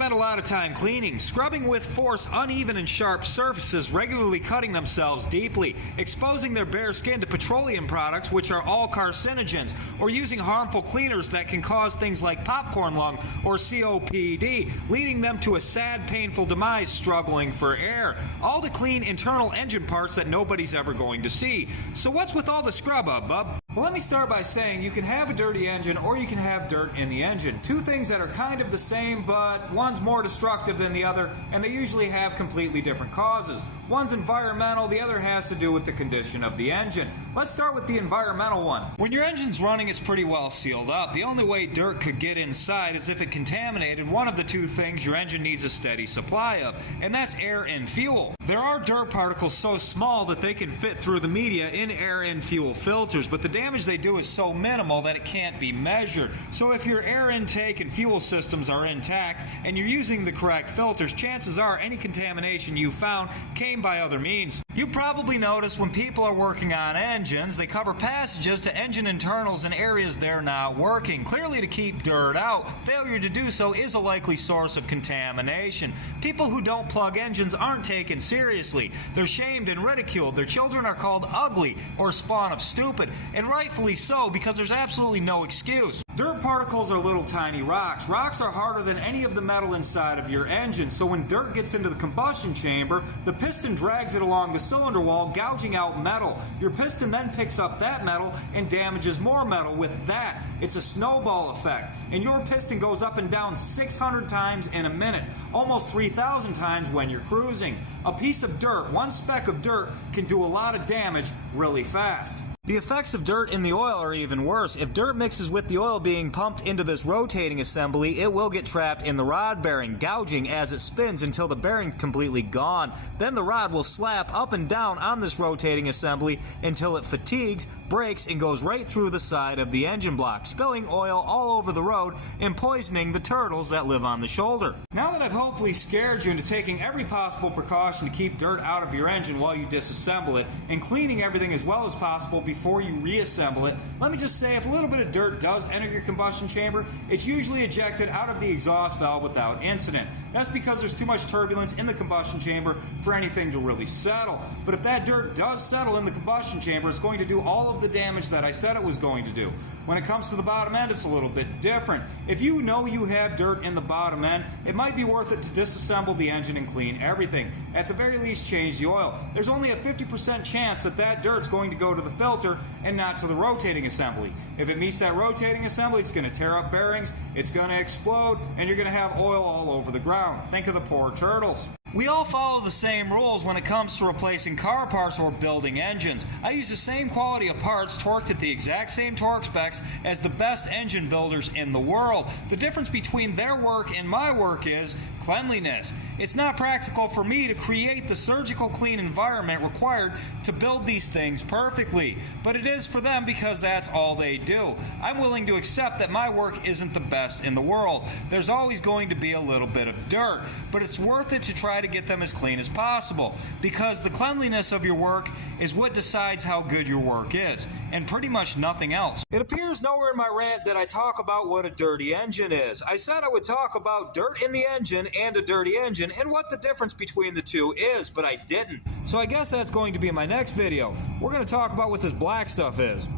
spend a lot of time cleaning, scrubbing with force uneven and sharp surfaces, regularly cutting themselves deeply, exposing their bare skin to petroleum products which are all carcinogens, or using harmful cleaners that can cause things like popcorn lung or COPD, leading them to a sad, painful demise struggling for air, all to clean internal engine parts that nobody's ever going to see. So what's with all the scrub up, bub? Well, let me start by saying you can have a dirty engine or you can have dirt in the engine. Two things that are kind of the same, but one's more destructive than the other, and they usually have completely different causes. One's environmental, the other has to do with the condition of the engine. Let's start with the environmental one. When your engine's running, it's pretty well sealed up. The only way dirt could get inside is if it contaminated one of the two things your engine needs a steady supply of, and that's air and fuel. There are dirt particles so small that they can fit through the media in air and fuel filters, but the damage they do is so minimal that it can't be measured. So if your air intake and fuel systems are intact and you're using the correct filters, chances are any contamination you found came by other means. You probably notice when people are working on engines, they cover passages to engine internals in areas they're not working, clearly to keep dirt out. Failure to do so is a likely source of contamination. People who don't plug engines aren't taken seriously. They're shamed and ridiculed. Their children are called ugly or spawn of stupid, and rightfully so, because there's absolutely no excuse. Dirt particles are little tiny rocks. Rocks are harder than any of the metal inside of your engine, so when dirt gets into the combustion chamber, the piston drags it along the cylinder wall, gouging out metal. Your piston then picks up that metal and damages more metal with that. It's a snowball effect, and your piston goes up and down 600 times in a minute, almost 3,000 times when you're cruising. A piece of dirt, one speck of dirt, can do a lot of damage really fast. The effects of dirt in the oil are even worse. If dirt mixes with the oil being pumped into this rotating assembly, it will get trapped in the rod bearing, gouging as it spins until the bearing's completely gone. Then the rod will slap up and down on this rotating assembly until it fatigues, breaks, and goes right through the side of the engine block, spilling oil all over the road and poisoning the turtles that live on the shoulder. Now that I've hopefully scared you into taking every possible precaution to keep dirt out of your engine while you disassemble it, and cleaning everything as well as possible before you reassemble it, let me just say if a little bit of dirt does enter your combustion chamber, it's usually ejected out of the exhaust valve without incident. That's because there's too much turbulence in the combustion chamber for anything to really settle. But if that dirt does settle in the combustion chamber, it's going to do all of the damage that I said it was going to do. When it comes to the bottom end, it's a little bit different. If you know you have dirt in the bottom end, it might be worth it to disassemble the engine and clean everything. At the very least, change the oil. There's only a 50% chance that that dirt's going to go to the filter and not to the rotating assembly. If it meets that rotating assembly, it's going to tear up bearings, it's going to explode, and you're going to have oil all over the ground. Think of the poor turtles. We all follow the same rules when it comes to replacing car parts or building engines. I use the same quality of parts torqued at the exact same torque specs as the best engine builders in the world. The difference between their work and my work is cleanliness. It's not practical for me to create the surgical clean environment required to build these things perfectly, but it is for them because that's all they do. I'm willing to accept that my work isn't the best in the world. There's always going to be a little bit of dirt, but it's worth it to try to get them as clean as possible, because the cleanliness of your work is what decides how good your work is, and pretty much nothing else. It appears nowhere in my rant did I talk about what a dirty engine is. I said I would talk about dirt in the engine and a dirty engine and what the difference between the two is, but I didn't. So I guess that's going to be in my next video. We're going to talk about what this black stuff is.